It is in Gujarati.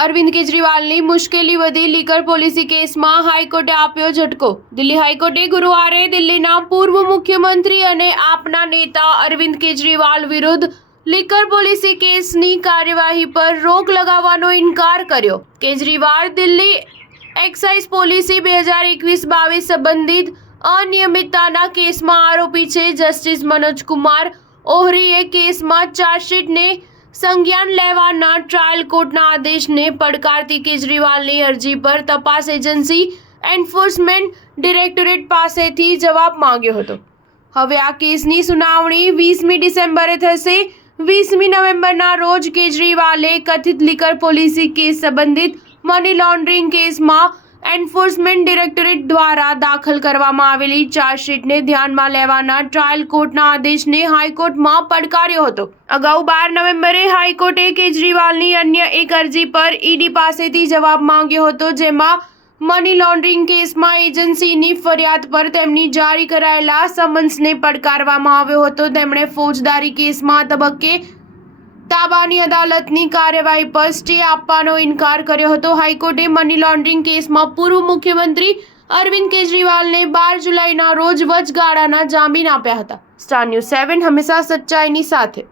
અરવિંદ કેજરીવાલની મુશ્કેલી વધી લીકર પોલિસી કેસમાં હાઈકોર્ટે આપ્યો ઝટકો। દિલ્હી હાઈકોર્ટે ગુરુવારે દિલ્હીના પૂર્વ મુખ્યમંત્રી અને આપના નેતા અરવિંદ કેજરીવાલ વિરુદ્ધ લીકર પોલિસી કેસની કાર્યવાહી પર રોક લગાવવાનો ઇનકાર કર્યો। કેજરીવાલ દિલ્હી એક્સાઇઝ પોલિસી 2021-22 સંબંધિત અનિયમિતતાના કેસમાં આરોપી છે। જસ્ટિસ મનોજ કુમાર ઓહરીએ કેસમાં ચાર્જશીટને સંજ્ઞાન લેવાના ટ્રાયલ કોર્ટના આદેશને પડકારતી કેજરીવાલની અરજી પર તપાસ એજન્સી એન્ફોર્સમેન્ટ ડિરેક્ટોરેટ પાસેથી જવાબ માંગ્યો હતો। હવે આ કેસની સુનાવણી 20મી ડિસેમ્બરે થશે। 20મી નવેમ્બરના રોજ કેજરીવાલે કથિત લીકર પોલિસી કેસ સંબંધિત મની લોન્ડરિંગ કેસમાં એન્ફોર્સમેન્ટ ડિરેક્ટોરેટ દ્વારા દાખલ કરવામાં આવેલી ચાર્જશીટને ધ્યાનમાં લેવાના ટ્રાયલ કોર્ટના આદેશને હાઈકોર્ટમાં પડકાર્યો હતો। અગાઉ 12 નવેમ્બરે હાઈકોર્ટે કેજરીવાલની અન્ય એક અરજી પર ઈડી પાસેથી જવાબ માંગ્યો હતો, જેમાં મની લોન્ડરિંગ કેસમાં એજન્સીની ફરિયાદ પર તેમની જારી કરાયેલા સમન્સને પડકારવામાં આવ્યો હતો। તેમણે ફોજદારી કેસમાં આ તબક્કે તાબાની અદાલતની કાર્યવાહી પર સ્ટે આપવાનો ઇનકાર કર્યો હતો। હાઈકોર્ટે મની લોન્ડરિંગ કેસમાં પૂર્વ મુખ્યમંત્રી અરવિંદ કેજરીવાલને 12 જુલાઈના રોજ વચગાળાના જામીન આપ્યા હતા। સ્ટાર ન્યૂઝ 7 હંમેશા સચ્ચાઈની સાથે।